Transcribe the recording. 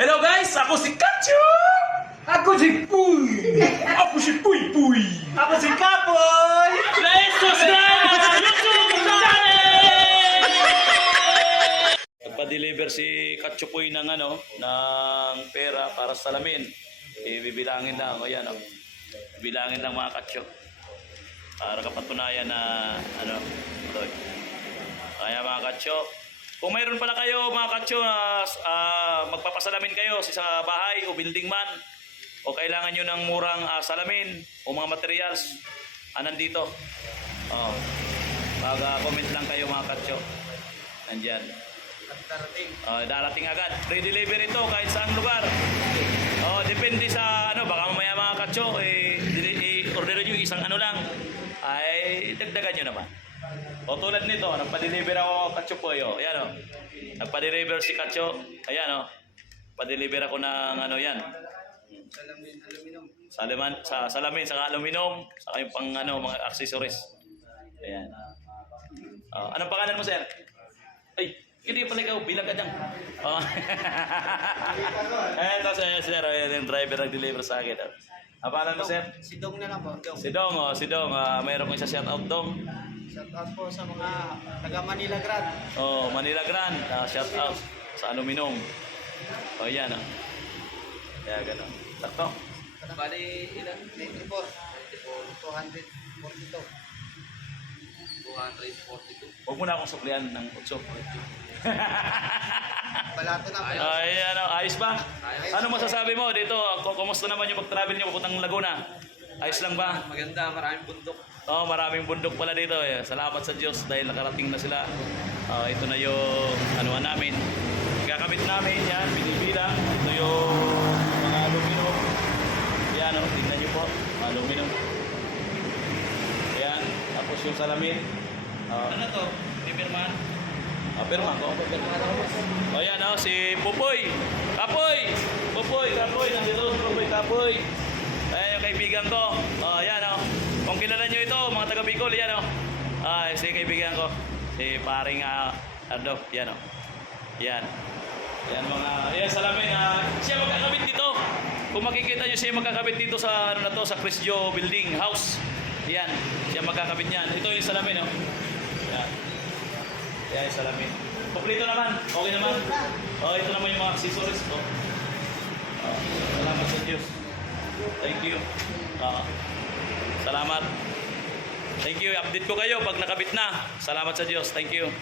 Hello guys, ako si Kacho! Ako si Puy! Ako si Puy Puy! Ako si Kapoy! Let's subscribe sa YouTube channel! Nagpa-deliver si Kacho Puy ng ng pera para sa salamin. Bibilangin lang, ayan Bilangin lang mga Kacho. Para kapatunayan na ito. Kaya mga Kacho, kung mayroon pala kayo mga Kacho na magpapasalamin kayo sa bahay o building man, o kailangan nyo ng murang salamin o mga materials, nandito. Mag-comment lang kayo mga Kacho. Nandyan. Darating agad. Free delivery ito kahit saang lugar. Depende sa baka mamaya mga Kacho, order nyo isang lang, ay dagdagan nyo naman. Tulad nito, nagpa-deliver ako Kacho po ayan nagpa-deliver si Kacho, ayan pa-deliver ako ng yan. Salamin, saka aluminum, saka yung pang mga accessories. Ayan. Anong pangalan mo, sir? Ay, hindi pala ikaw, bilang ka dyan. Ayan, sir, yung driver nag-deliver sa akin. Ang pangalan mo, sir? Si Dong na lang po. Si Dong, mayroon ko isa shoutout, Dong. Shoutout po sa mga taga Manila Grand. Manila Grand, shoutout sa aluminum. Ayan, kaya gano'n. Sakto. Bali, ilan? 94. 242. 242. Huwag mo na akong suplian ng 8. Balato na po. Ayos ba? Ano masasabi mo dito? Kumusta naman yung pag-travel nyo papuntang Laguna? Ayos lang ba? Maganda, maraming bundok. Maraming bundok pala dito. Salamat sa Diyos dahil nakarating na sila. Ito na yung namin. Kakabit namin yan, binibilang. Ito yung mga aluminum. Yan, tingnan nyo po. Aluminum. Yan, tapos yung salamin. Ano to? Pipirman? Pirma ko. Ayan si Pupoy. Pupoy, nandito si Pupoy, Kapoy. Ayan yung kaibigan ko. Ayan Kung kilala nyo ito, mga taga Bicol, yan si kaibigan ko. Si paring yan Yan. Yan yan salamin. Siya magkakabit dito. Kung makikita nyo siya magkakabit dito sa sa Crisjo Building House. Yan. Siya magkakabit niyan. Ito yung salamin Yan. Yan yung salamin. Kompleto naman. Okay naman. Ito naman yung mga accessories ko. Salamat sa Diyos. Thank you. Salamat. Thank you. Update ko kayo pag nakabit na. Salamat sa Diyos. Thank you.